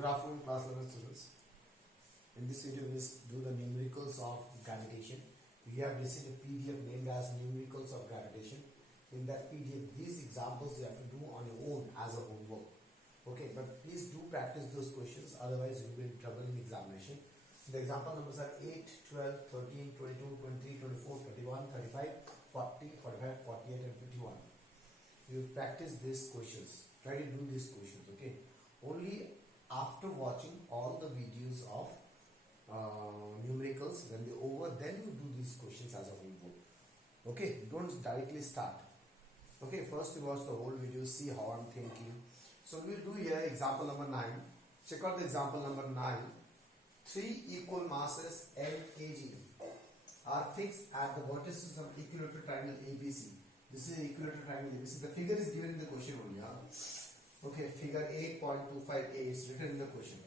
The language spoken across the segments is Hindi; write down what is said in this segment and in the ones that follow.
Good afternoon, class 11 students. In this video, we will do the numericals of gravitation. We have received a PDF named as Numericals of Gravitation. In that PDF, these examples you have to do on your own as a homework. Okay, but please do practice those questions, otherwise you will be in trouble in examination. The example numbers are 8, 12, 13, 22, 23, 24, 31, 35, 40, 45, 48 and 51. You practice these questions. Try to do these questions, okay? Only after watching all the videos of numericals, when they're over, then you do these questions as a homework. Okay, don't directly start. Okay, first you watch the whole video, see how I'm thinking. So we'll do here example number 9. Check out the example number 9. 3 equal masses L kg are fixed at the vertices of equilateral triangle ABC. This is equilateral triangle ABC. The figure is given in the question only. Okay, figure 8.25a is written in the question.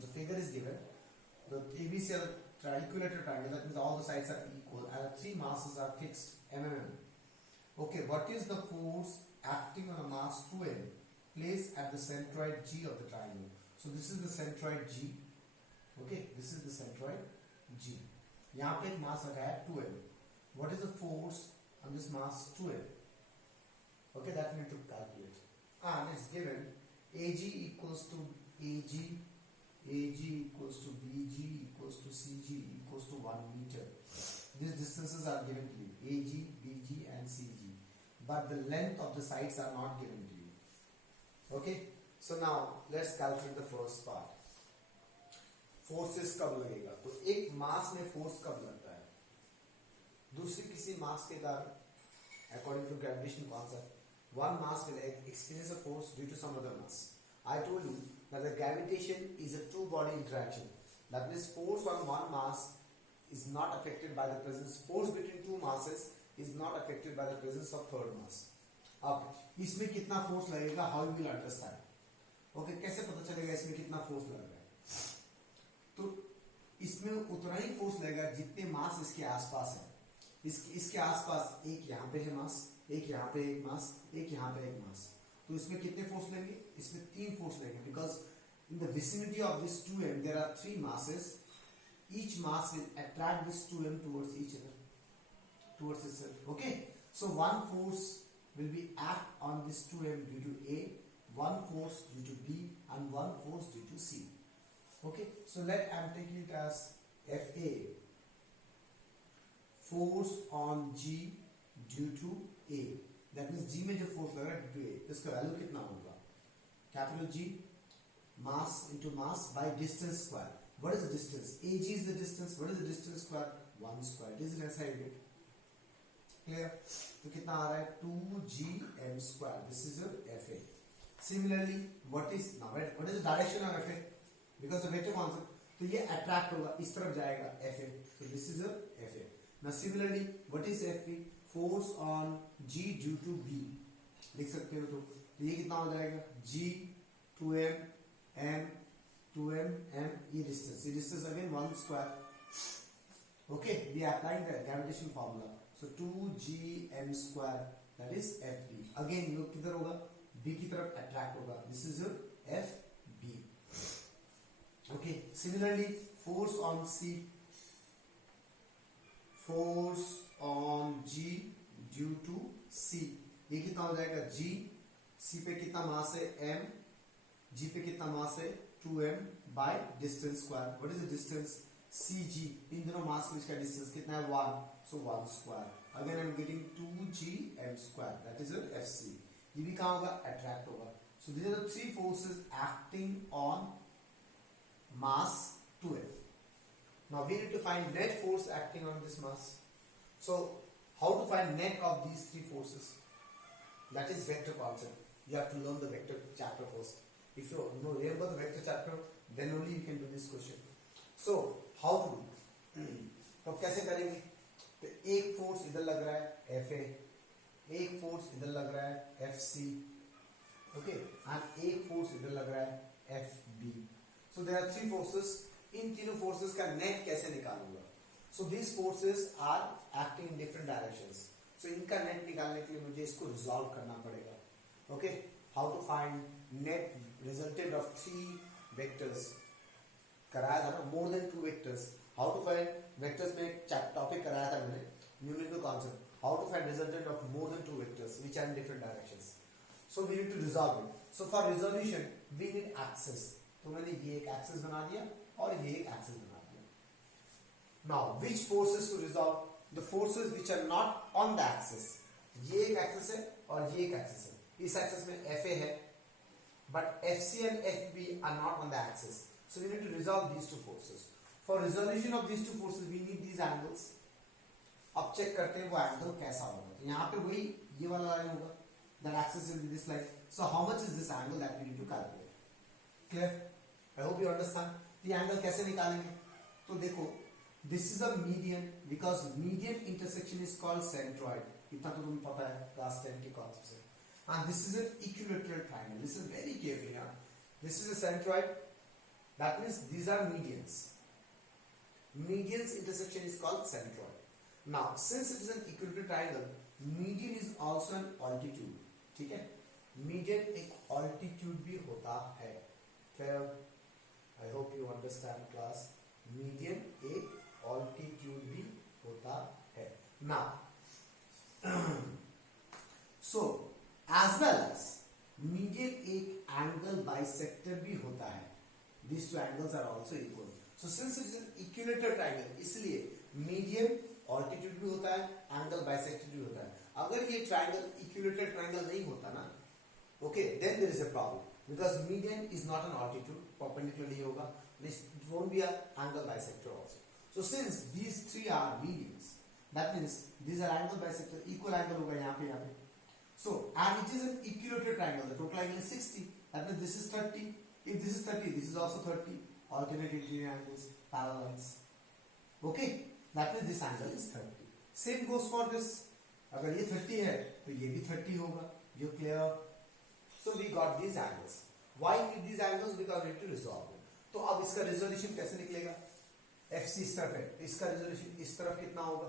The figure is given. The ABC are equilateral triangle, that means all the sides are equal and 3 masses are fixed mm. Okay, what is the force acting on a mass 2m placed at the centroid G of the triangle? So this is the centroid G. Okay, this is the centroid G. यहाँ पे एक mass रखा है 2m. What is the force on this mass 2m? Okay, that we need to calculate. And it's given AG equals to AG, AG equals to BG equals to CG equals to 1 meter. These distances are given to you, AG, BG and CG. But the length of the sides are not given to you. Okay, so now let's calculate the first part. Forces कब लगेगा? तो एक मास में फोर्स कब लगता है? दूसरी किसी मास के कारण, according to gravitation concept, one mass will experience a force due to some other mass. I told you that the gravitation is a two-body interaction. That means force on one mass is not affected by the presence. Force between two masses is not affected by the presence of third mass. अब इसमें कितना फोर्स लगेगा? How you will understand? Okay, कैसे पता चलेगा इसमें कितना फोर्स लग रहा है? तो इसमें उतना ही फोर्स लगेगा जितने मास इसके आसपास है. इसके आसपास एक यहाँ पे है मास, एक यहाँ पे एक मास, एक यहाँ पे एक मास. तो इसमें कितने फोर्स लेंगे? इसमें 3 फोर्स लेंगे, because in the vicinity of this 2m there are 3 masses. Each mass will attract this 2m towards each other, towards itself. Okay, so one force will be act on this 2m due to A, one force due to B and one force due to C. Okay, so I'm taking it as FA, force on G due to A. That means G में जो force लग रहा है due to A, इसका वैल्यू कितना होगा? Capital G, mass into mass by distance square. What is the distance? AG is the distance. What is the distance square? 1 square. Is it inside it? Clear? तो कितना आ रहा है? 2gm square. This is your FA. Similarly, what is the direction of FA? Because the vector concept, तो ये attract होगा, इस तरफ जाएगा FA. So this is your FA. Now similarly, what is FB? Force on G due to B. लिख सकते हो तो ये कितना हो जाएगा? G 2m m 2m m ये distance. ये distance again 1 square. Okay, we are applying the gravitation formula. So 2gm square, that is FB. Again ये किधर होगा? B की तरफ attract होगा. This is your FB. Okay. Similarly, force on C. Force on G due to C. ये कितना हो जाएगा? G. C पे कितना मास है? M. G पे कितना मास है? 2m by distance square. What is the distance? CG. इन दोनों मास के बीच का distance कितना है? 1. So 1 square. Again I'm getting 2gm square. That is your FC. ये भी कहाँ होगा? Attract होगा. So these are the 3 forces acting on mass 2m. Now we need to find net force acting on this mass. So how to find net of these 3 forces? That is vector concept. You have to learn the vector chapter first. If you remember the vector chapter, then only you can do this question. So how to do? तो कैसे करेंगे? तो एक फोर्स इधर लग रहा है FA, एक फोर्स इधर लग रहा है FC, okay, and एक फोर्स इधर लग रहा है FB. So there are 3 forces. इन तीनों forces का net कैसे निकालूंगा? So these forces are acting in different directions. So इनका net निकालने के लिए मुझे इसको resolve करना पड़ेगा. Okay, how to find net resultant of 3 vectors कराया था ना, more than 2 vectors, how to find vectors में एक टॉपिक कराया था मैंने, numerical concept, how to find resultant of more than 2 vectors which are in different directions. So we need to resolve it. So for resolution we need axes. तो मैंने ये एक एक्सेस बना दिया और ये एक एक्सेस बना दिया. Now which forces to resolve? The forces which are not on the axes. ये एक एक्सेस है और ये एक एक्सेस है. इस एक्सेस में FA है but FC and FB are not on the axis. So we need to resolve these two forces. For resolution of these two forces, we need these angles. अब चेक करते हैं वो एंगल कैसा होगा. तो यहाँ पे वही ये वाला लाइन होगा. That axis will be this line. So how much is this angle that we need to calculate? Clear? I hope you understand. ये एंगल कैसे निकालेंगे? तो देखो, this is a median because median intersection is called centroid. इतना तो तुम्हें पता है क्लास 10 के कॉन्सेप्ट से. And this is an equilateral triangle. Listen very carefully. Huh? This is a centroid. That means these are medians. Median's intersection is called centroid. Now, since it is an equilateral triangle, median is also an altitude. ठीक है? Median एक altitude भी होता है. Clear? I hope you understand class. Median एक altitude भी होता है. Now, so as well as median एक angle bisector भी होता है. These two angles are also equal. So since it is an equilateral triangle, इसलिए median altitude भी होता है, angle bisector भी होता है. अगर ये triangle equilateral triangle नहीं होता ना, okay, then there is a problem because median is not an altitude, perpendicularly होगा. This won't be an angle bisector also. So since these three are medians, that means these are angle bisector, equal angle होगा यहाँ पे. So, and it is an equilateral triangle. The total angle is 60. That means this is 30. If this is 30, this is also 30. Alternate interior angles, parallel lines. Okay? That means this angle is 30. Same goes for this. अगर ये 30 है, तो ये भी 30 होगा. You clear? So we got these angles. Why need these angles? Because we need to resolve them. तो अब इसका resolution कैसे निकलेगा? FC इस तरफ है. इसका resolution इस तरफ कितना होगा?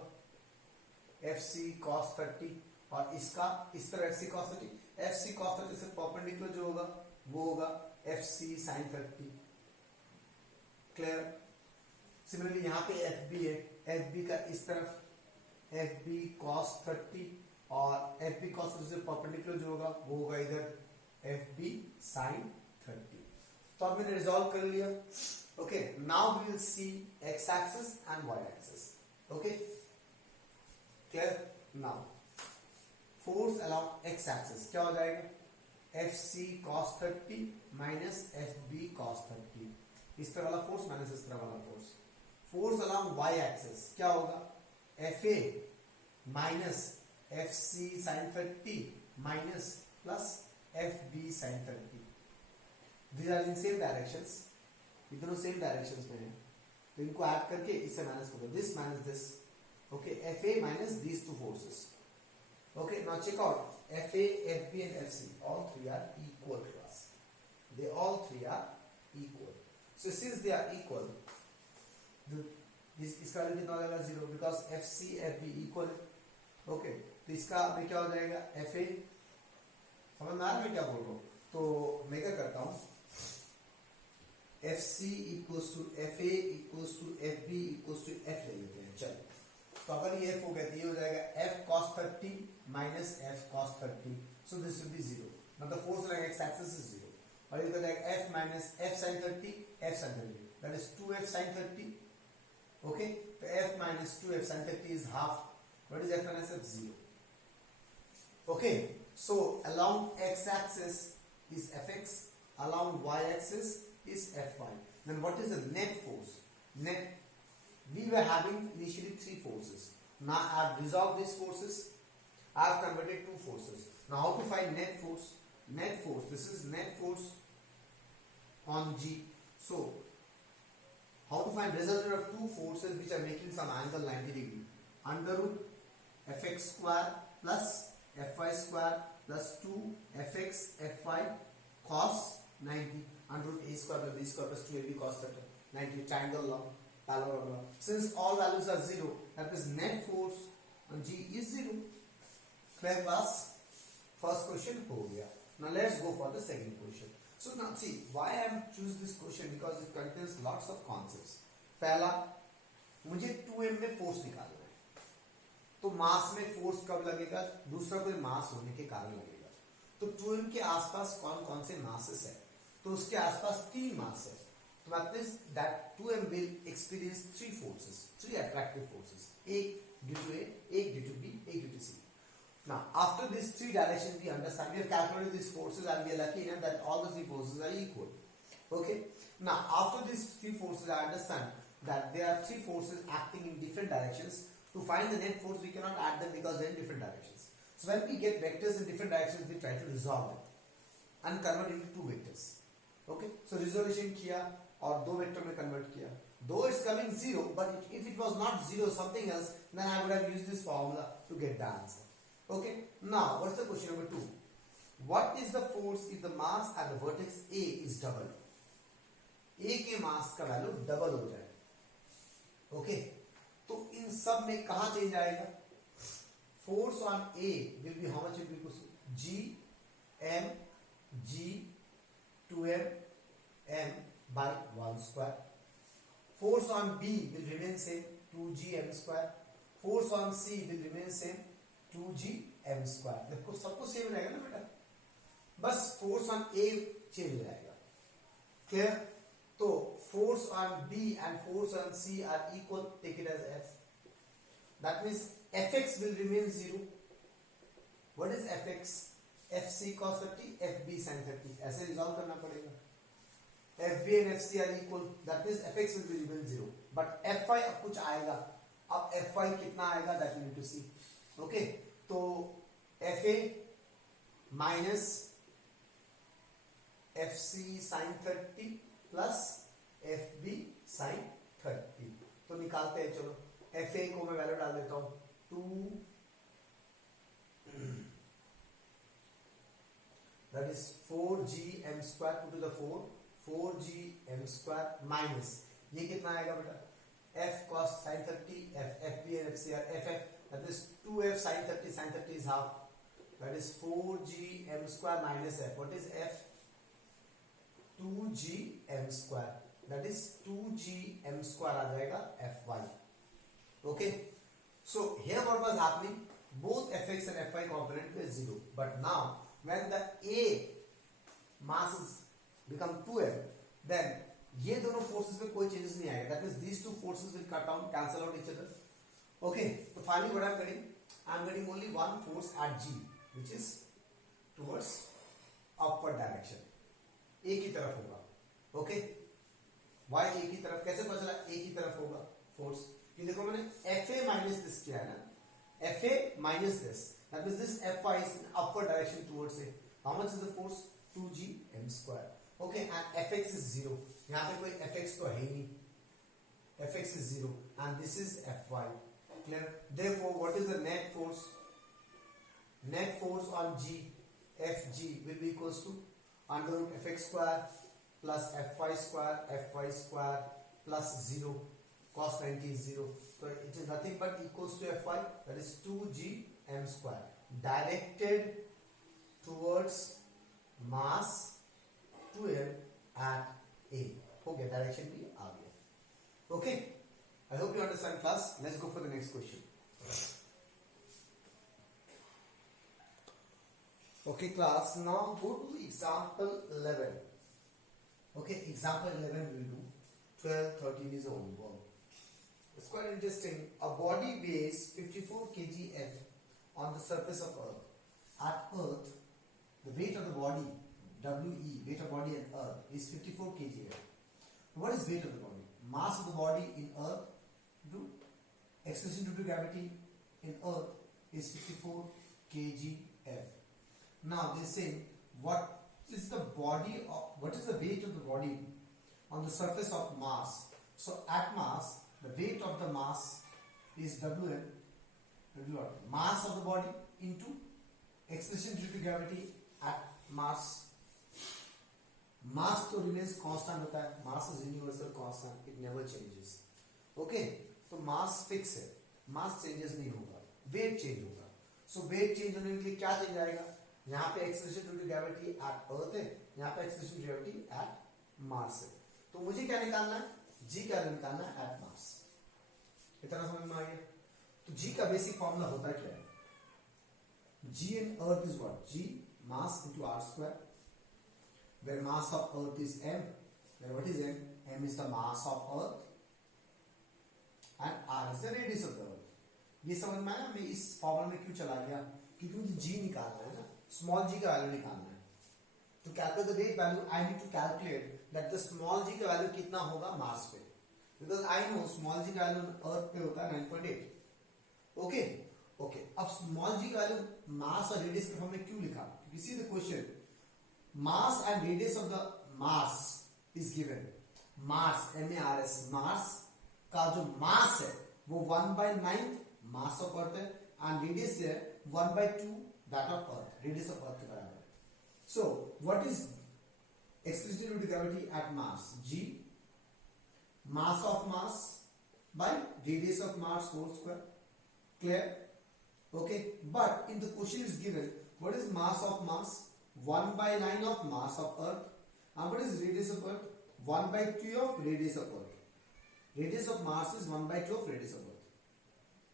FC cos 30. और इसका इस तरह FC cos 30. FC cos 30 से परपेंडिकुलर जो होगा वो होगा FC sin 30. क्लियर? सिमिलरली यहाँ पे FB है. FB का इस तरफ FB cos 30 और FB cos 30 से परपेंडिकुलर जो होगा वो होगा इधर FB sin 30. तो अब मैंने रिजॉल्व कर लिया. Okay, now we will see x axis and y axis. Okay, clear? Now force along x axis क्या हो जाएगा? FC cos 30 minus FB cos 30. इस तरह वाला फोर्स माइनस इस तरह वाला force. Force along y axis क्या होगा? FA minus FC sin 30 minus plus FB sin 30. These are in same directions. ये दोनों सेम डायरेक्शंस में हैं, तो इनको ऐड करके इससे माइनस करो. This minus this. Okay, FA minus these two forces. Okay, now check out FA, FB and FC. All three are equal to us. They all three are equal. So since they are equal, इसका वैल्यू कितना हो जाएगा? 0 because FC, FB equal. Okay, तो इसका में क्या हो जाएगा? FA. समझ में आ रहा है मैं क्या बोल रहा हूँ? तो मैं क्या करता हूँ? FC equals to FA equals to FB equals to F ले लेते हैं. चलो, तो अगर ये F हो गया तो ये हो जाएगा F cos 30 minus F cos 30. So this will be 0. मतलब फोर्स लगेगा x axis is 0. और ये हो जाएगा F minus F sin 30 F sin 30. That is 2F sin 30. Okay, तो F minus 2F sin 30 is half. What is F minus F? 0. Okay, so along x axis is Fx, along y axis is Fy. Then what is the net force? Net. We were having initially 3 forces. Now I have resolved these forces. I have converted 2 forces. Now how to find net force? Net force. This is net force on G. So how to find resultant of 2 forces which are making some angle 90 degree? Under root Fx square plus Fy square plus 2 Fx Fy cos 90. Under root A square plus B square plus 2AB cos theta. 90 triangle law. Parallel law. Since all values are 0, that means net force on G is 0. Clear class? First question हो गया. Now let's go for the second question. So now see why I am choose this question, because it contains lots of concepts. पहला, मुझे 2m में फोर्स निकालना है, तो मास में फोर्स कब लगेगा? दूसरा कोई मास होने के कारण लगेगा। तो 2m के आसपास कौन कौन से मासेस है? तो उसके आसपास 3 मास है। तो that means that 2m will experience 3 forces, 3 attractive forces. एक due to A, एक due to B, एक due to C. Now, after these 3 directions we understand, we have calculated these forces and we are lucky enough that all the 3 forces are equal. Okay. Now, after these 3 forces, I understand that there are 3 forces acting in different directions. To find the net force, we cannot add them because they are in different directions. So, when we get vectors in different directions, we try to resolve them and convert into 2 vectors. Okay. So, resolution किया और 2 vector में convert किया. Though it's coming 0, but if it was not 0, something else, then I would have used this formula to get the answer. Okay. Now, what's the question number 2? What is the force if the mass at the vertex A is doubled? A के मास का वैल्यू डबल हो जाए, ओके, तो इन सब में कहां चेंज आएगा? Force on A will be how much? It will be G M G 2M M by 1 square. Force on B will remain same, 2G M square. Force on C will remain same, 2G M square. देखो सबको सेम रहेगा ना बेटा, बस फोर्स ऑन A चेंज हो जाएगा। क्लियर? तो force on B and force on C are equal, take it as F. That means Fx will remain 0. What is Fx? Fc cos 30, Fb sin 30. ऐसे रिजॉल्व करना पड़ेगा। Fb and Fc are equal. That means Fx will be remain 0. But Fy अब कुछ आएगा। अब Fy कितना आएगा? That we need to see. Okay. तो Fa minus Fc sin 30 plus Fb sin 30, तो निकालते हैं। चलो Fa को मैं वैल्यू डाल देता हूं 2, that is 4g m square, 2 to the 4, 4g m square minus ये कितना आएगा बेटा? F cos sin 30, Fb and Fc are Ff, that is 2f sin 30, sin 30 is half, that is 4g m square minus F. What is F? 2g m square, that is 2g m square आ जाएगा Fy. Okay, so here what was happening? Both Fx and Fy component were 0, but now when the A masses become 2m, then ये दोनों forces में कोई changes नहीं आएगा. That means these two forces will cut down, cancel out each other. Okay, so finally what I'm getting? I'm getting only one force at G, which is towards upward direction. A की तरफ होगा. Okay, y A की तरफ कैसे पता चला? A की तरफ होगा force. ये देखो मैंने Fa minus this किया है ना, Fa minus this. That means this Fy is in upward direction towards A. How much is the force? 2g m square. Okay, and Fx is 0. यहाँ पे कोई Fx तो है ही नहीं. Fx is 0 and this is Fy. Clear? Therefore, what is the net force? Net force on G, Fg will be equals to under root Fx square plus Fy square plus 0. Cos 90 is 0. So it is nothing but equals to Fy, that is 2g m square, directed towards mass 2m at A. हो गया, डायरेक्शन भी आ गया. Okay, I hope you understand class. Let's go for the next question. Okay class, now go to example 11. Okay, example 11 we will do. 12, 13 is homework. It's quite interesting. A body weighs 54 kgf on the surface of Earth. At Earth, the weight of the body, WE, weight of body on Earth, is 54 kgf. What is weight of the body? Mass of the body in Earth into acceleration due to gravity in Earth is 54 kgf. Now they say what is the body of, what is the weight of the body on the surface of mass? So at mass, the weight of the mass is Wn, mass of the body into acceleration due to gravity at mass. Mass तो remains constant होता है. Mass is universal constant, it never changes. Okay, तो mass fix है, mass changes नहीं होगा, weight change होगा. So weight change होने के लिए क्या change आएगा? यहाँ पे acceleration due to gravity at earth है, यहाँ पे एक्सलेशन ग्रेविटी एट मास है, तो मुझे क्या निकालना है, जी का निकालना है एट मास। इतना समझ में आ गया। तो जी का बेसिक फॉर्मूला होता क्या है, g in earth is what, g mass into r square, where mass of earth is m, then what is m, m is the mass of earth and r is the radius of the earth। ये समझ में आया मैं इस फॉर्मूला में क्यों चला गया, क्योंकि मुझे g निकालना है ना, स्मॉल g का वैल्यू निकालना है। तो calculate the weight value, I need to calculate that the small g का वैल्यू कितना होगा मास पे, because I know small g का वैल्यू अर्थ पे होता है 9.8। ओके ओके, अब स्मॉल g का वैल्यू मास और रेडियस के फॉर्म में क्यों लिखा, क्योंकि see the question mass and radius of the mass is given, mass MARS, mass का जो mass है वो 1/9 mass of earth है and radius है 1/2 that of earth, radius of earth के बराबर है। So what is acceleration due to gravity at mass, g mass of mass by radius of Mars whole square, clear? Okay, but in the question is given what is mass of mass, 1/9 of mass of earth, and what is radius of earth, 1/2 of radius of earth, radius of Mars is 1/2 of radius of earth,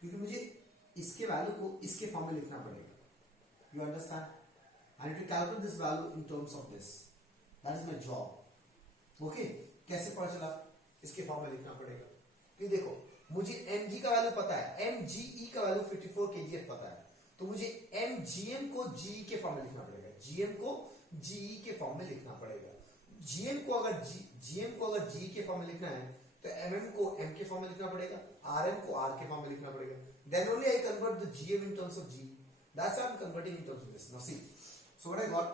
क्योंकि मुझे इसके वैल्यू को इसके फॉर्म में लिखना पड़ेगा, you understand, I need to calculate this value in terms of this, that is my job। okay, कैसे पता चला, इसके फॉर्म में लिखना पड़ेगा, क्योंकि देखो मुझे mg का वैल्यू पता है, mge का वैल्यू 54 kgf पता है, तो मुझे mgm को ge के फॉर्म में लिखना पड़ेगा, gm को ge के फॉर्म में लिखना पड़ेगा। gm को अगर ge के फॉर्म में लिखना है तो mm को m के फॉर्म में लिखना पड़ेगा, rm को r के फॉर्म में लिखना पड़ेगा, then only I convert the gm in terms of g, that's how I'm converting in terms of this। Now see, so what I got,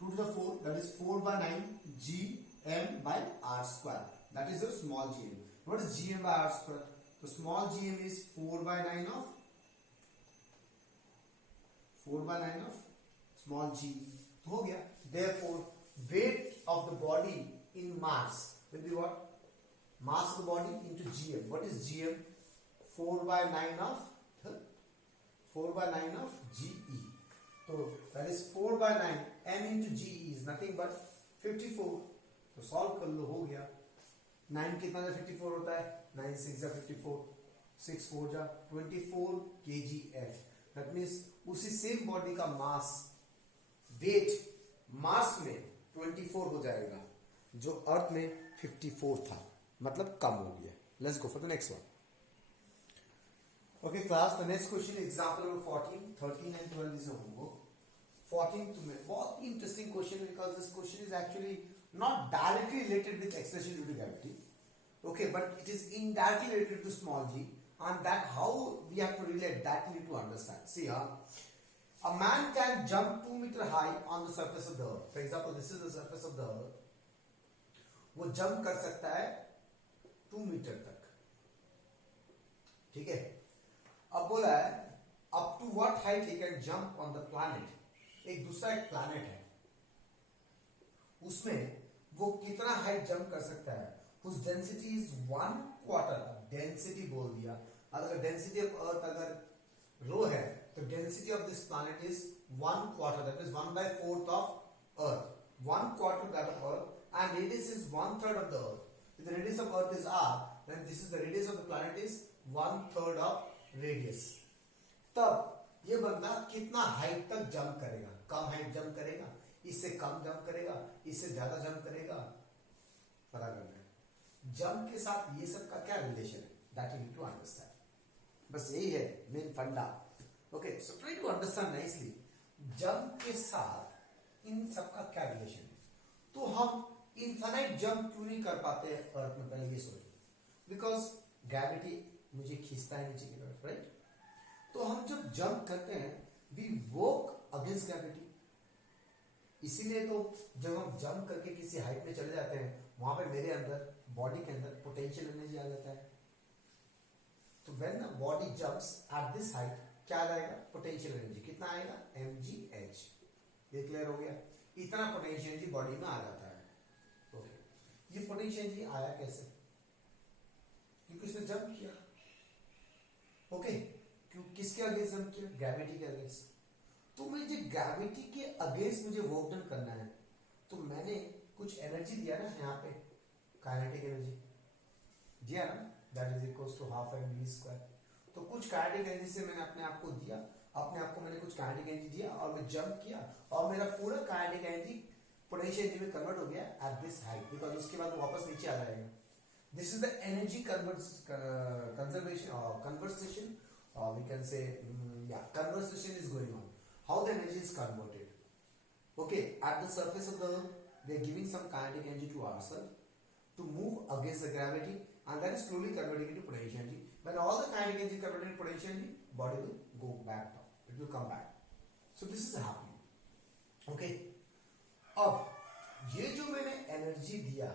2 to the 4, that is 4/9 gm by r square, that is your small gm। what is gm by r square, so small gm is 4/9 of small g, तो हो गया। Therefore, weight of the body in mass will be what? Mass of the body into gm. What is gm? 4/9 of ge. So that is 4/9. m into ge is nothing but 54. तो सॉल्व कर लो, हो गया। 9 कितना जा 54 होता है, 9 6 जा 54, 6 4 जा 24 kgf। दैट मीन्स उसी सेम बॉडी का मास, वेट मास में 24 हो जाएगा, जो अर्थ में 54 था, मतलब कम हो गया। Let's go for the next one. Okay class, the next question example number 14, 13 and 12 is homework. 14 तुम्हें बहुत interesting question, because this question is actually not directly related with acceleration due to gravity, okay, but it is indirectly related to small g, and that how we have to relate, that you need to understand। see a man can jump 2 meter high on the surface of the earth, for example this is the surface of the earth, वो jump कर सकता है 2 मीटर तक, ठीक है। अब बोला है up to what height he can jump on the planet, एक दूसरा एक planet है, उसमें वो कितना हाइट जंप कर सकता है, whose density is 1/4, डेंसिटी बोल दिया, अगर डेंसिटी ऑफ अर्थ अगर रो है तो density of this planet is 1/4, that is 1/4 of earth, 1/4 that of earth, and radius is 1/3 of the earth. if the radius of earth is r, then this is the radius of the planet is 1/3 of radius। तब ये बंदा कितना हाइट तक जंप करेगा, कम हाइट जंप करेगा, इससे कम जंप करेगा, इससे ज्यादा जंप करेगा, पता करना है। जंप के साथ ये सब का क्या रिलेशन है, that you need to understand. बस यही है मेन फंडा। Okay, so try to understand nicely, jump के साथ इन सब का क्या रिलेशन है। तो हम इनफाइनाइट जंप क्यों नहीं कर पाते अर्थ में, पहले ये सोचो, बिकॉज ग्रेविटी मुझे खींचता है नीचे की तरफ, राइट। तो हम जब जंप करते हैं वी वर्क अगेंस्ट ग्रेविटी, इसीलिए तो जब हम जंप करके किसी हाइट में चले जाते हैं वहां पे मेरे अंदर, बॉडी के अंदर पोटेंशियल एनर्जी आ जाता है। तो when body jumps at this height, क्या आएगा, पोटेंशियल एनर्जी कितना आएगा, mgh। ये क्लियर हो गया, इतना पोटेंशियल एनर्जी बॉडी में आ जाता है। ओके, ये पोटेंशियल एनर्जी आया कैसे, क्योंकि उसने जंप किया। ओके, क्यों, किसके अगेंस्ट जंप किया, ग्रेविटी के अगेंस्ट। तो मुझे ग्रेविटी के अगेंस्ट मुझे वर्क डन करना है, तो मैंने कुछ एनर्जी दिया ना यहाँ पे, काइनेटिक एनर्जी दिया ना, that is equals to half M V square. तो कुछ काइनेटिक एनर्जी से मैंने अपने आप को दिया, अपने आप को मैंने कुछ काइनेटिक एनर्जी दिया और मैं जंप किया और मेरा पूरा काइनेटिक एनर्जी पोटेंशियल एनर्जी में कन्वर्ट हो गया एट दिस हाइट, बिकॉज उसके बाद वो वापस नीचे आ जाएगा। This is the energy conservation और conversation, or we can say conversation is going on, how the energy is converted. Okay, at the surface of the earth they are giving some kinetic energy to ourselves to move against the gravity, and that is slowly converting into potential energy. When all the kinetic energy converted into potential energy, body will go back down, it will come back. So this is happening. Okay, अब ये जो मैंने एनर्जी दिया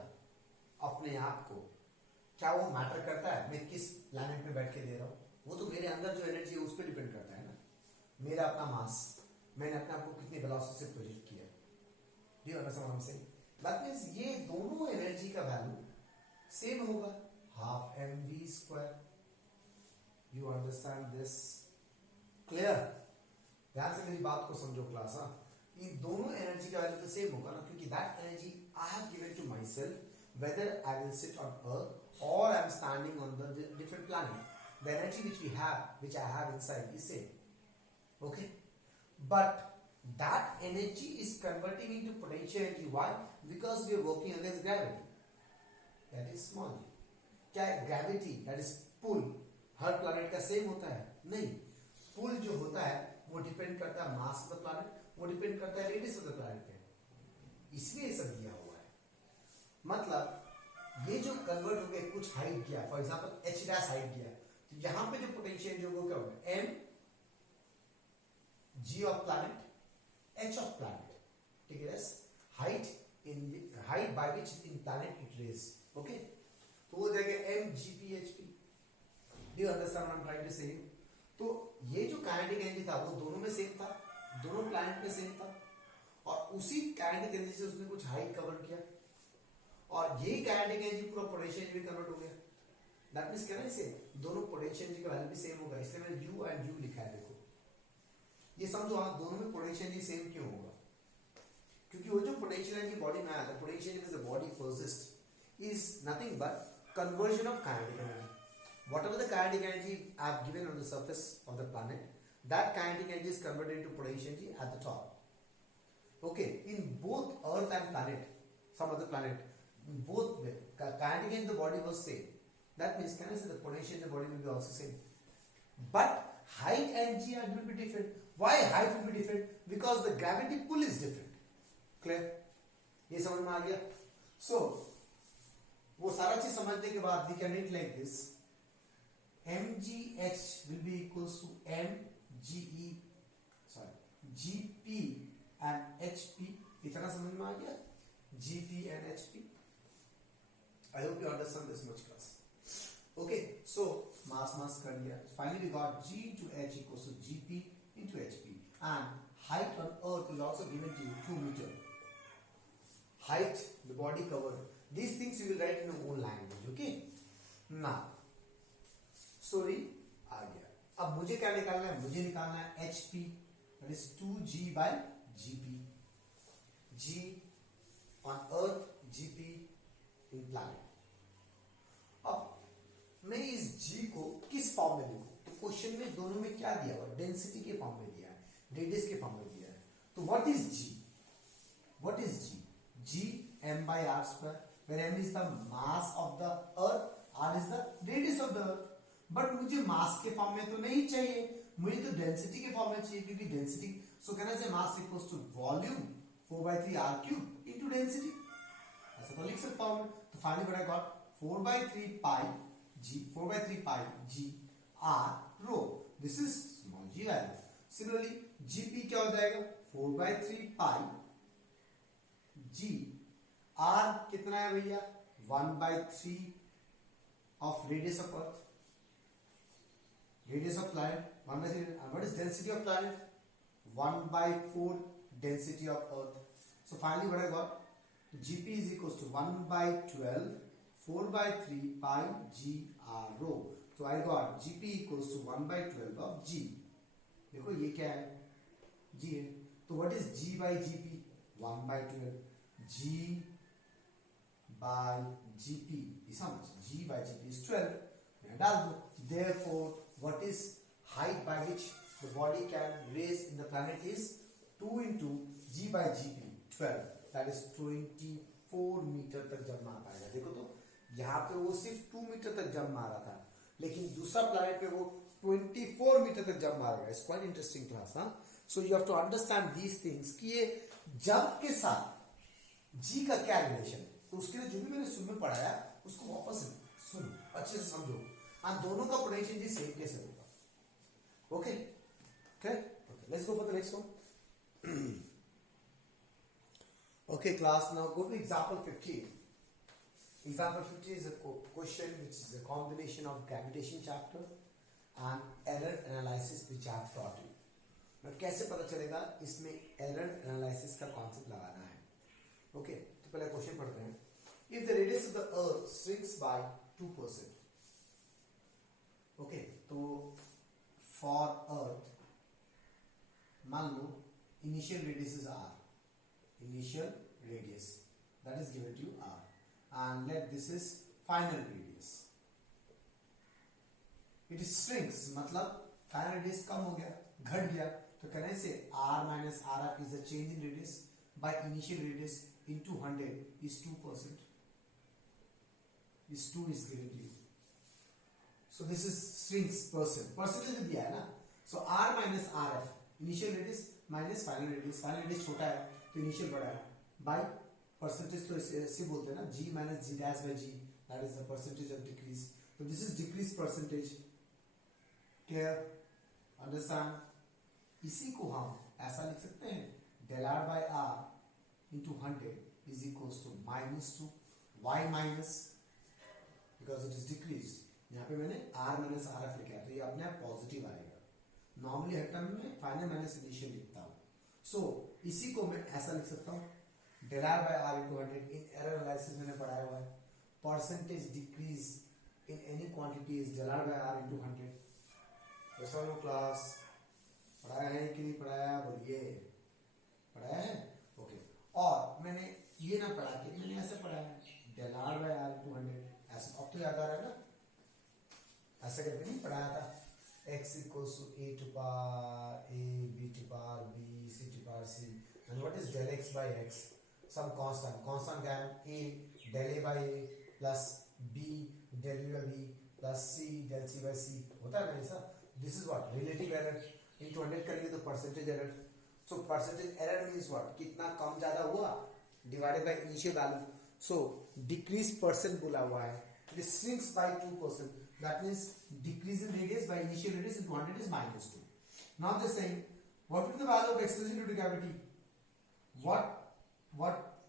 अपने आप को, क्या वो मैटर करता है मैं किस प्लैनेट पे बैठ के दे रहा हूँ? वो तो मेरे अंदर जो एनर्जी है उस पर डिपेंड करता है ना। मेरा अपना मास, मैंने अपने आप को कितनी वेलोसिटी से प्रोजेक्ट किया। Do you understand what I am saying? That means ये दोनों एनर्जी का वैल्यू सेम होगा, half M V square. You understand this? Clear? ध्यान से मेरी बात को समझो क्लास। हाँ, ये दोनों एनर्जी का वैल्यू तो सेम होगा ना, क्योंकि that energy I have given to myself whether I will sit on earth or I am standing on the different planet. The energy which we have, which I have inside, is same. Okay, but that energy is converting into potential energy. Why? Because we are working against gravity. That is small g. क्या है? gravity, that is pull, her planet का same होता है? नहीं, pull जो होता है वो डिपेंड करता है mass of the planet, वो डिपेंड करता है radius of the planet पे, इसलिए सब दिया हुआ है। मतलब ये जो कन्वर्ट हो गया, कुछ हाइट गया, for example h dash height गया, तो यहां पे जो पोटेंशियल जो वो क्या होगा? m g of planet h of planet, ठीक है? Height in height by which in planet it raise. Okay, तो वो हो जाएगा m g p h p। Do you understand what I am trying to say? तो ये जो काइनेटिक एनर्जी था वो दोनों में सेम था, दोनों प्लैनेट में सेम था, और उसी काइनेटिक एनर्जी से उसने कुछ हाइट कवर किया, और यही काइनेटिक एनर्जी पूरा पोटेंशियल एनर्जी में कन्वर्ट हो गया। दैट मींस क्या है, इसे दोनों पोटेंशियल एनर्जी का वैल्यू भी सेम होगा, इसलिए मैंने u एंड u लिखा है। देखो ये समझो आप, दोनों में पोटेंशियल एनर्जी सेम क्यों होगा? क्योंकि वो जो पोटेंशियल एनर्जी बॉडी में आया था, potential energy the body persist is nothing but conversion of kinetic energy. Whatever the kinetic energy I have given on the surface of the planet, that kinetic energy is converted into potential energy at the top. Okay, in both Earth and planet, some other planet, both kinetic energy in the body was same. That means can I say the potential in the body will be also same, but height and g will be different. Why height will be different? Because the gravity pull is different. Clear? ये समझ में आ गया? So वो सारा चीज समझने के बाद we can write like this: mgh will be equals to gp and hp. इतना समझ में आ गया? gp and hp. I hope you understand this much class. Okay, so mass कर लिया. Finally we got g into h equals to gp into hp, and height on earth is also given to you 2 meter. Height, the body cover. These things you will write in your own language. Okay, now story आ गया। अब मुझे क्या निकालना है? मुझे निकालना है hp, that is 2g by gp. g on earth, gp in planet. अब मैं इस g को किस फॉर्म में लिखूं? तो क्वेश्चन में दोनों में क्या दिया हुआ? डेंसिटी के फॉर्म में दिया है, रेडियस के फॉर्म में दिया है। तो what is g? What is g? g m by r square, where m is the mass of the earth, r is the radius of the earth. But मुझे मास के फॉर्म में तो नहीं चाहिए, मुझे तो डेंसिटी के फॉर्म में चाहिए, क्योंकि डेंसिटी, सो कहना से mass equals to volume 4/3 r cube into density, ऐसा तो लिख सकता हूं मैं। तो finally what I got 4/3 pi g r rho, this is small g value. Similarly gp क्या हो जाएगा? 4/3 पाई g r कितना है भैया? 1/3 of radius of earth, radius of planet 1/3. And what is density of planet? 1/4 density of earth. So finally what I got? gp is equals to 1/12 4/3 pi g r rho. So I got gp equals to 1/12 of g. देखो ये क्या है? g है। तो what is g by gp? 1/12. g by gp is how much? G by gp is 12. मैं डाल दूं. Therefore, what is height by which the body can raise in the planet is 2 into g by gp 12. That is 24 metre तक जब मार पाएगा. देखो तो यहाँ पे वो सिर्फ 2 मीटर तक जब मारा था, लेकिन दूसरा प्लैनेट पे वो 24 मीटर तक जब मारेगा. It's quite interesting class. हाँ, so you have to understand these things कि ये जंप के साथ जी का क्या रिलेशन है. तो उसके लिए जो भी मैंने शुरू में पढ़ाया उसको वापस सुनो, अच्छे से समझो. हाँ, दोनों का पोटेंशियल जी सेम कैसे होगा. Okay okay, let's go for the next one. Okay class, now go to example 15. Example 15 is a question which is a combination of gravitation chapter and error analysis which I have taught you. Now कैसे पता चलेगा इसमें error analysis का concept लगाना है. Okay, तो पहले क्वेश्चन पढ़ते हैं. If the radius of the earth shrinks by 2%. Okay, तो for earth मान लो initial radius is r. Initial radius that is given to you r, and let this is final radius. It shrinks मतलब final radius कम हो गया, घट गया. तो कहने से r minus rf is the change in radius by initial radius into 100 is 2%. This 2 is given to you. So this is shrinks percent. Percentage में दिया है ना. So r minus rf initial radius minus final radius. Final radius छोटा है तो इनिशियल बड़ा है. बाय परसेंटेज तो ऐसे बोलते हैं ना, g minus g dash by g, that is the percentage of decrease. तो this is decrease percentage. Clear, understand. इसी को हम ऐसा लिख सकते हैं, del are by are into 100 is equals to -2 y minus, because it is decrease. यहाँ पे मैंने r माइनस आर एफ लिखा है तो ये अपने आप पॉजिटिव आएगा. नॉर्मली हर टाइम में फाइनल माइनस इनिशियल लिखता हूँ. सो इसी को मैं ऐसा लिख सकता हूँ, del are by are into 100. In error analysis मैंने पढ़ाया हुआ है, percentage decrease in any quantity is del are by are into 100. वैसा वो क्लास पढ़ाया है कि नहीं पढ़ाया, बोलिए पढ़ाया है. ओके, और मैंने ये ना पढ़ा कि मैंने ऐसे पढ़ाया है, del are by are into 100. ऐसा अब तो याद आ रहा है ना, ऐसा करके नहीं पढ़ाया था. x equals to a to power a, b to power b, c to power c. And what is del x by x? Some constant. Constant क्या है? a del a by a plus b del b by b plus c del c by c. होता है ना ऐसा? This is what? Relative error. into 100 करेंगे तो percentage error. So percentage error means what? कितना कम ज़्यादा हुआ divided by initial value. So decrease percent बोला हुआ है. It shrinks by 2%. That means decrease in radius by initial radius into 100 is -2. Now they're saying, what would the value of acceleration due to gravity?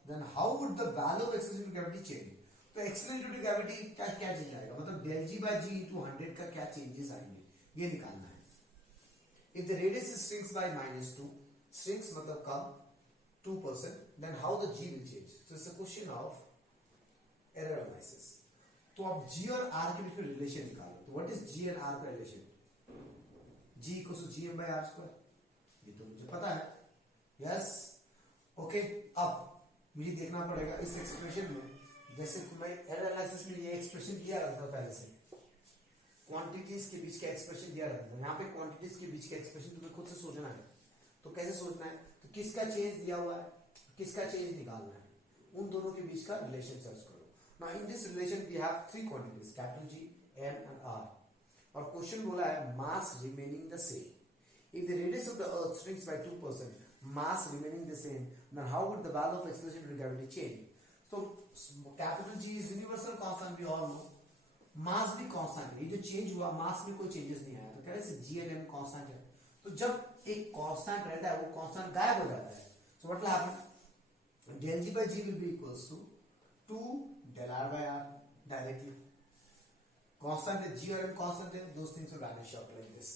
Then how would the value of acceleration due to gravity change? तो acceleration due to gravity क्या चेंज आएगा, मतलब del g by g into 100 का क्या changes आएंगे, ये निकालना है. If the radius shrinks by -2, shrinks मतलब कम 2%, then how the g will change? So it's a question of error analysis. तो अब g और r के बीच में रिलेशन निकालो. तो what is g and r का relation? g equals to gm by r square. ये तो मुझे पता है. Yes, okay. अब मुझे देखना पड़ेगा इस एक्सप्रेशन में, जैसे मैं एरर एनालिसिस में ये एक्सप्रेशन दिया रहता था पहले से, क्वांटिटीज के बीच का एक्सप्रेशन दिया रहता था. यहाँ पे क्वांटिटीज के बीच का एक्सप्रेशन तुम्हें खुद से सोचना है. तो कैसे सोचना है? तो किसका चेंज दिया हुआ है, किसका चेंज निकालना है, उन दोनों के बीच का रिलेशन सर्च करो. Now in this relation we have three quantities, capital G, M and R. और क्वेश्चन बोला है mass remaining the same. If the radius of the earth shrinks by 2%, mass remaining the same, then how would the value of acceleration due to gravity change? So capital G is universal constant, we all know. Mass भी constant है. ये जो change हुआ mass में कोई changes नहीं आया. तो कह रहे हैं G and M constant है. तो जब एक constant रहता है वो constant गायब हो जाता है. So what will happen? Del G by G will be equals to 2 del r by r directly. Constant है, g और m constant है, those things will vanish out like this.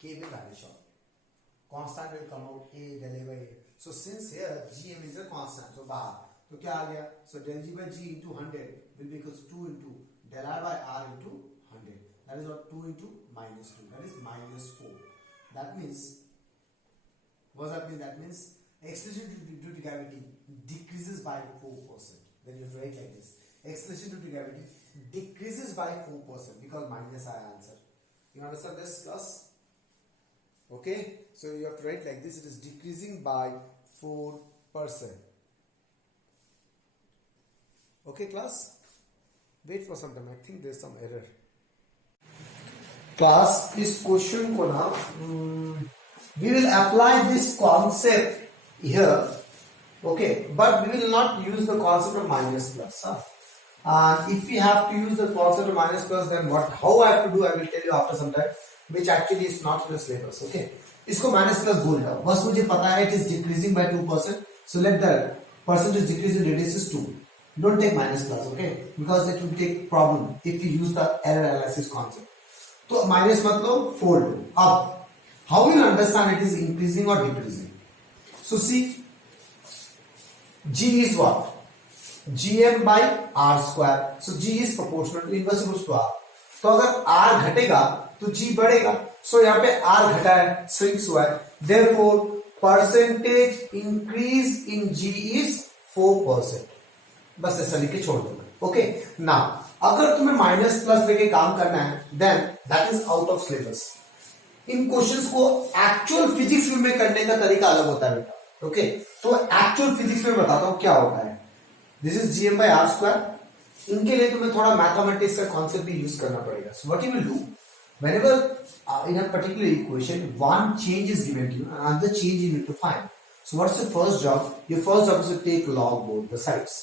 K will vanish out. Constant will come out a del a by a. So since here gm is a constant, so बाहर तो क्या आ गया? So del g by g into 100 will be equals to 2 into del r by r into 100. That is what 2 into -2. That is -4. That means what does that mean? That means acceleration due to gravity decreases by 4%. Then you write like this. Acceleration due to gravity decreases by 4% because minus I answer. You understand this, class? Okay, so you have to write like this. It is decreasing by 4%. Okay, class? Wait for some time. I think there's some error. Class, this question ko na, we will apply this concept here. Okay, but we will not use the concept of minus plus. If we have to use the concept of minus plus, then how I have to do, I will tell you after some time, which actually is not in the syllabus. Okay, इसको minus plus बोल रहा हूँ. बस मुझे पता है it is decreasing by 2%. So let the percentage decrease in radius is 2. Don't take minus plus, okay? Because it will take problem if you use the error analysis concept. So minus मतलब fold. Up. How will you understand it is increasing or decreasing? So see, G is what? Gm by R square. So G is proportional to inverse to R. तो अगर R घटेगा तो G बढ़ेगा. So यहाँ पे R घटा है, shrinks हुआ है. Therefore, percentage increase in G is 4%. बस ऐसा लिख के छोड़ दो. Okay. Now, अगर तुम्हें माइनस प्लस लेके काम करना है, then that is out of syllabus. In questions को एक्चुअल फिजिक्स में करने का तरीका अलग होता है बेटा. ओके, तो एक्चुअल फिजिक्स में बताता हूं क्या होता है. This is GM by R square. इनके लिए तुम्हें थोड़ा मैथमेटिक्स का कॉन्सेप्ट भी यूज करना पड़ेगा. So what you will do, whenever in a particular equation one change is given to you, another change you need to find. So what's your first job? Your first job is to take log both the sides.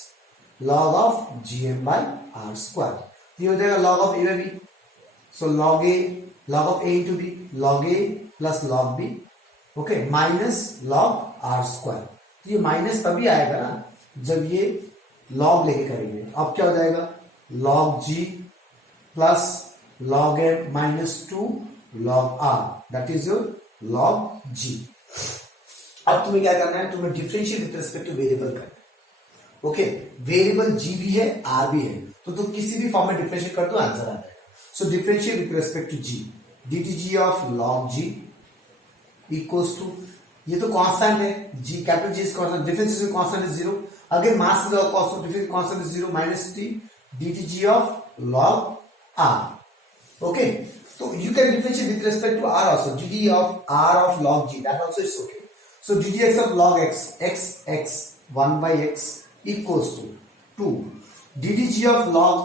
log of gm by r square. ये हो जाएगा log of a by b. So log of a into b, log a plus log b, okay, minus log r square. तो ये माइनस तभी आएगा ना जब ये log लेके करेंगे. अब क्या हो जाएगा? log g plus log m minus 2 log r. That is your log g. अब तुम्हें क्या करना है? तुम्हें differentiate with respect two variable करना है. ओके, वेरिएबल जी भी है, आर भी है, तो तुम किसी भी फॉर्म में डिफरेंशिएट कर दो, आंसर आ जाएगा. So differentiate with respect to g. dt g of log g equals to, ये तो कांस्टेंट है, g capital G is constant, difference is constant is 0. Again mass is of difference constant is 0 minus t dt g of log r. Okay, तो you can differentiate with respect to r also. dt of r of log g, that also is okay. So ddx of log x, x 1 by x equals to 2 ddg of log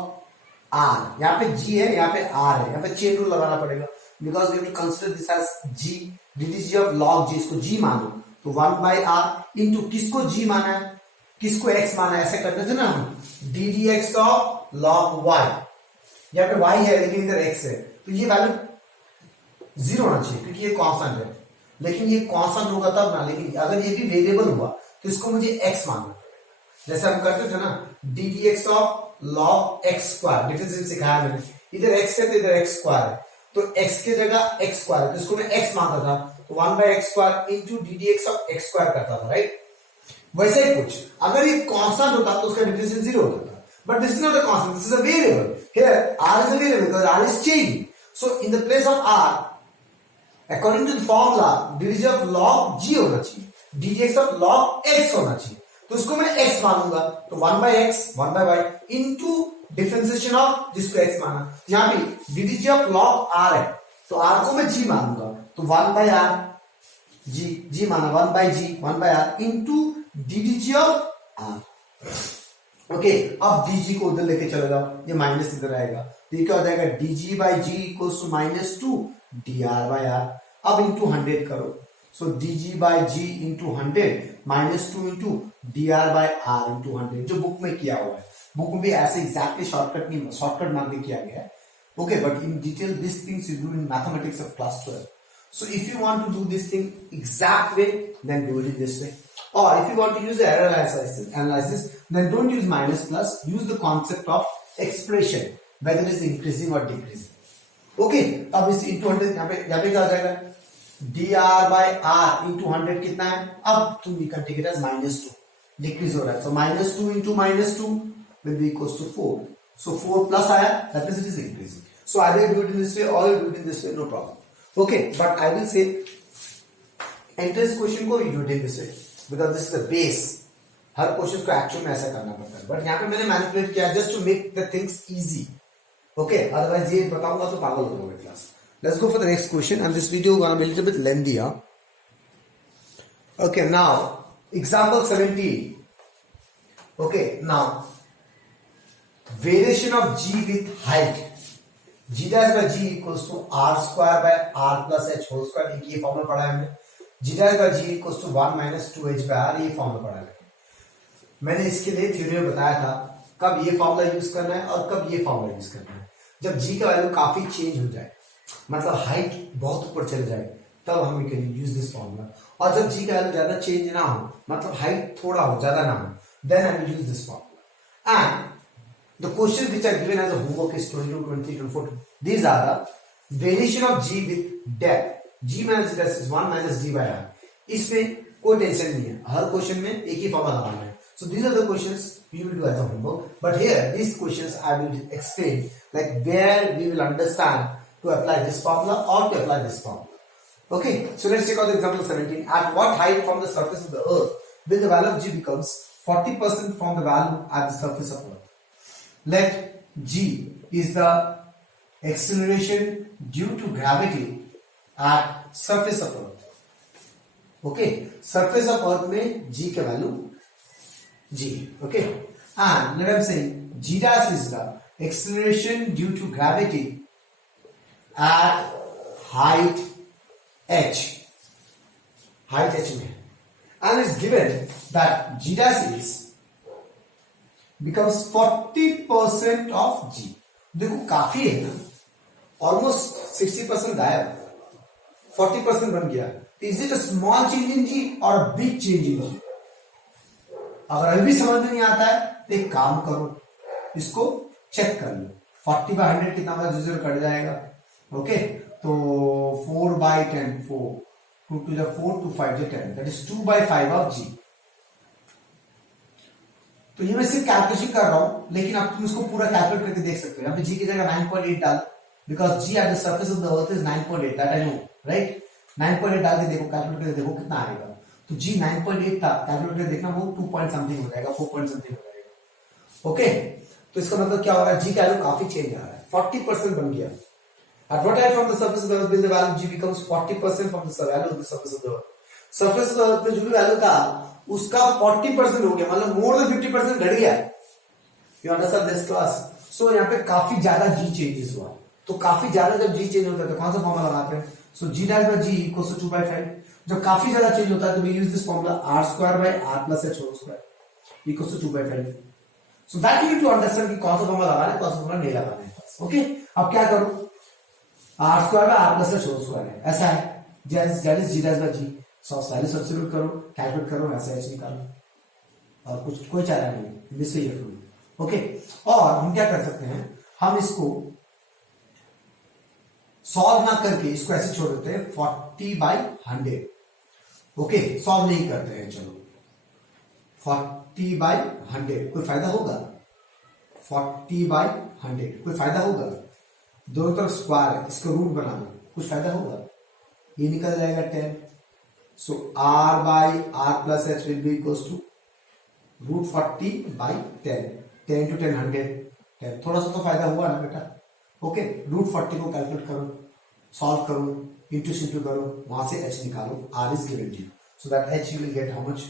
r. यहाँ पे g है, यहाँ पे r है, यहाँ पे चेन रूल लगाना पड़ेगा because we have to consider this as g. ddg of log g, इसको g मानो तो 1 by r इनटू किसको g माना है, किसको x माना है, ऐसे करते थे ना हम. ddx ऑफ log y, यहाँ पे y है लेकिन इधर x है, तो ये वैल्यू 0 होना चाहिए क्योंकि ये कांस्टेंट है. लेकिन ये कांस्टेंट होगा तब ना, लेकिन अगर ये भी वेरिएबल हुआ तो इसको मुझे x मानना. जैसे हम करते थे ना ddx of log x square, difference सिखाया मैंने. इधर x है तो इधर x स्क्वायर है, तो x की जगह x स्क्वायर है तो इसको मैं x मानता था, तो 1 by x square into ddx of x square करता था, राइट. वैसे ही कुछ अगर ये कांस्टेंट होता तो उसका डिफरेंस 0 होता था. But this is not a constant, this is a variable. Here r is a variable because r is changing. So in the place of r according to the formula ddg of log g होना चाहिए, ddx ऑफ log x होना चाहिए. तो उसको मैं x मानूंगा, तो 1 by x 1 by y into differentiation of जिसको x माना. यहां भी ddg ऑफ log r है तो r को मैं g मानूंगा, तो 1 by r g माना 1 by g 1 by r into ddg of r. Okay, अब dg को उधर लेके चले जाओ, ये माइनस इधर आएगा, तो ये क्या हो जाएगा? dg by g equals to minus 2 dr by r. अब इनटू 100 करो, so dg by g into 100 minus 2 into dr by r into 100, जो बुक में किया हुआ है. बुक में भी ऐसे एग्जैक्टली शॉर्टकट मान के किया गया है. Okay, but in detail this things you do in mathematics of class 12. So if you want to do this thing exact way, then do it this way. Or if you want to use the error analysis, then don't use minus plus, use the concept of expression, whether it is increasing or decreasing. Okay, अब इस into 100 यहाँ पे क्या हो जाएगा? dr by r into 100 कितना है? अब तुम you can take it as minus 2, decrease हो रहा है. So minus 2 into minus 2 will be equals to 4. So 4 plus आया, that means it is increasing. So either you do it in this way or you do it in this way, no problem. Okay, but I will say entrance question को you do it in this way because this is the base. Her question को एक्चुअल में ऐसा करना पड़ता है, बट यहाँ पे मैंने मैनिपुलेट किया just to make the things easy. Okay, otherwise ये बताऊंगा तो पागल हो जाओगे class. Let's go for the next question and this video gonna be little bit lengthy. Okay, now example 17. Okay, now variation of g with height. g dash by g equals to r square by r plus h whole square. ये फॉर्मूला पढ़ा है हमने. g dash by g equals to 1 minus 2h by r. ये फॉर्मूला पढ़ा है. मैंने इसके लिए थ्योरी में बताया था कब ये फॉर्मूला यूज करना है और कब ये फॉर्मूला यूज करना है. जब g का वैल्यू काफी चेंज हो जाए, मतलब हाइट बहुत ऊपर चले जाए, तब हम कैन यूज दिस फॉर्मूला. और जब g का वैल्यू ज्यादा चेंज ना हो, मतलब हाइट थोड़ा हो ज्यादा ना हो, then I will use this formula. And the question which are given as a homework is 22, 23, 24. These are the variation of g with depth. g minus depth is 1 minus d by r. इसमें कोई टेंशन नहीं है, हर क्वेश्चन में एक ही फॉर्मूला लगाना है. So these are the questions you will do as a homework. But here these questions I will explain like where we will understand to apply this formula or to apply this formula. Okay, so let's check out the example 17. At what height from the surface of the earth will the value of g becomes 40% from the value at the surface of earth? Let g is the acceleration due to gravity at surface of earth. Okay, surface of earth में g के value g. Okay, and let us say g dash is the acceleration due to gravity at height h. Height h में, and it's given that g dash is becomes 40% of g. देखो काफी है ना, ऑलमोस्ट 60% गायब, 40% बन गया. Is it a small change in g और बिग चेंज इन जी? अगर अभी भी समझ में नहीं आता है तो एक काम करो, इसको चेक कर लो. 40 by 100 कितना होगा? 0 कट जाएगा. ओके, तो 4 by 10 4 2 to the 4 to 5 to 10, that is 2 by 5 of g. तो ये मैं सिर्फ कैलकुलेशन कर रहा हूं, लेकिन अब तुम इसको पूरा कैलकुलेट करके देख सकते हो. यहाँ पे g की जगह 9.8 डाल, because g at the surface of the earth is 9.8, that I know, right. 9.8 डाल के देखो, कैलकुलेट करके देखो कितना आएगा. तो g 9.8 था, कैलकुलेट करके देखना वो 2 पॉइंट समथिंग हो जाएगा, 4 पॉइंट समथिंग हो जाएगा. ओके, तो इसका मतलब क्या हो रहा है? g का वैल्यू काफी चेंज आ रहा है, 40% बन गया. At what height from the surface of the earth will the value g becomes 40% from the value of the surface of the earth? Surface of the earth में जो भी वैल्यू था उसका 40% हो गया, मतलब मोर देन 50% घट गया. You understand this class? So यहाँ पे काफी ज्यादा g चेंजेस हुआ. तो काफी ज्यादा जब g चेंज होता है तो कौन सा फॉर्मूला लगाते हैं? सो g dash by g equals to 2 by 5. जब काफी ज्यादा चेंज होता है तो we use this formula r square by r plus h whole square equals to 2 by 5. So that you need to understand कि कौन सा फॉर्मूला लगाना है, कौन सा फॉर्मूला नहीं लगाना है. ओके, अब क्या करो? r square by r plus h whole square है, ऐसा है. that is g dash by g. So value substitute करो, कैलकुलेट करो, ऐसा h निकालो, और कुछ कोई चारा नहीं, this way you do. Okay, और हम क्या कर सकते हैं? हम इसको सॉल्व ना करके इसको ऐसे छोड़ देते हैं 40 by 100. ओके, सॉल्व नहीं करते हैं, चलो 40 by 100 कोई फायदा होगा? 40 by 100 कोई फायदा होगा? दोनों तरफ स्क्वायर है, इसको रूट बना दो, कुछ फायदा होगा? ये निकल जाएगा 10. So r by r plus h will be equals to root 40 by 10. 10 to 10 100. 10. थोड़ा सा तो फायदा हुआ ना बेटा. ओके, रूट 40 को कैलकुलेट करो, सॉल्व करो, इंटू करो, वहां से h निकालो. r is given to you, so that h you will get how much?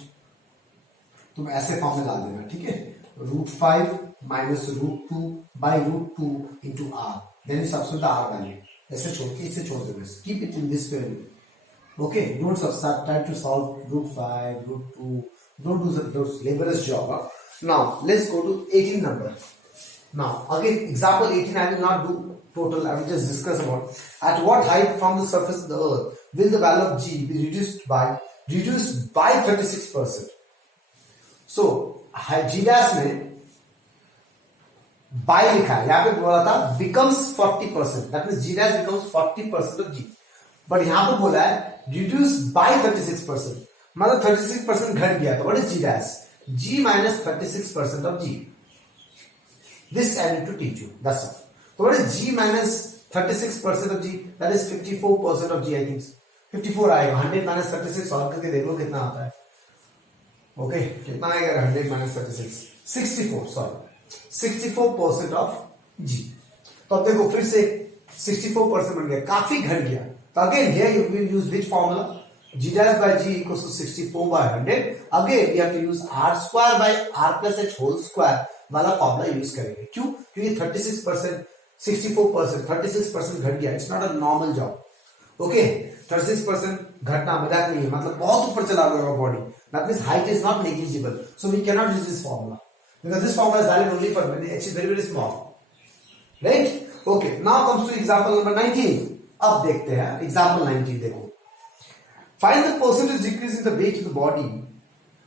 तुम ऐसे फॉर्म में डाल देना, ठीक है. Root 5 minus root 2 by root 2 into r. Then you substitute the r value. ऐसे छोड़ के इसे छोड़ दो, keep it in this way. Okay, don't try to solve root 5, root 2. Don't do those laborious job. Now, let's go to 18 number. Now, again, example 18 I will not do total. I will just discuss about at what height from the surface of the earth will the value of g be reduced by 36%. So, g dash में by लिखा है, यहाँ पे बोला था becomes 40%. That means g dash becomes 40% of g. But यहां पर बोला है रिड्यूस बाय 36%, मतलब 36% घट गया. तो what is G dash? g minus 36% of g. This I need to teach you. That's all. So what is g minus 36% of g? That is 54% of g. I think 54 आएगा. 100 minus 36 सॉल्व करके देख लो कितना आता है. ओके कितना आएगा 100 माइनस 36 64 सॉरी 64% ऑफ जी। तो अब देखो फिर से 64% बन गया, काफी घट गया। तो again here you will use which formula, g dash by g equals to 64 by 100। Again we have to use r square by r plus h whole square वाला फॉर्मूला यूज करेंगे। क्यों? क्योंकि 36% 64% 36% घट गया, it's not a normal job. Okay 36% घटना मजाक नहीं है, मतलब बहुत ऊपर चला गया body, that means height is not negligible, so we can not use this formula because this formula is valid only for when h is very very small, right? Okay, now comes to example number 19। अब देखते हैं example 19। देखो, find the percentage decrease in the weight of the body।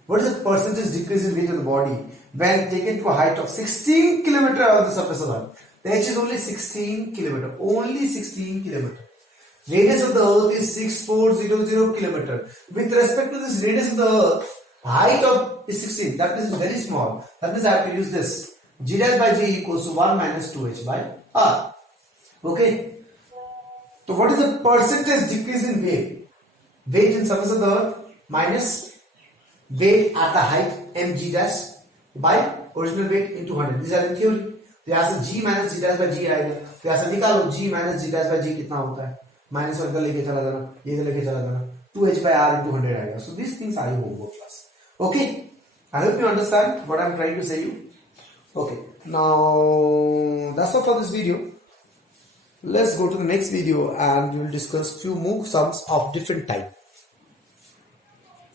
what is the percentage decrease in weight of the body when taken to a height of 16 kilometer on the surface of earth? The h is only 16 kilometer, only 16 kilometer। radius of the earth is 6400 kilometer। with respect to this radius of the earth, height of is 16, that means it's very small, that means I have to use this g dash by g equals to 1 minus 2h by r। okay, so what is the percentage decrease in weight? Weight in surface of the earth minus weight at the height mg dash by original weight into 100, these are in theory। तो यहाँ से g minus g dash by g आएगा, तो यहाँ से निकालो g minus g dash by g कितना होता है, माइनस वन का लेके चला जाना, ये लेके चला जाना, 2h by r into 100 आएगा। so these things are your homework class। okay, I hope you understand what I'm trying to say you। okay, now that's all for this video। let's go to the next video and we will discuss few more sums of different type।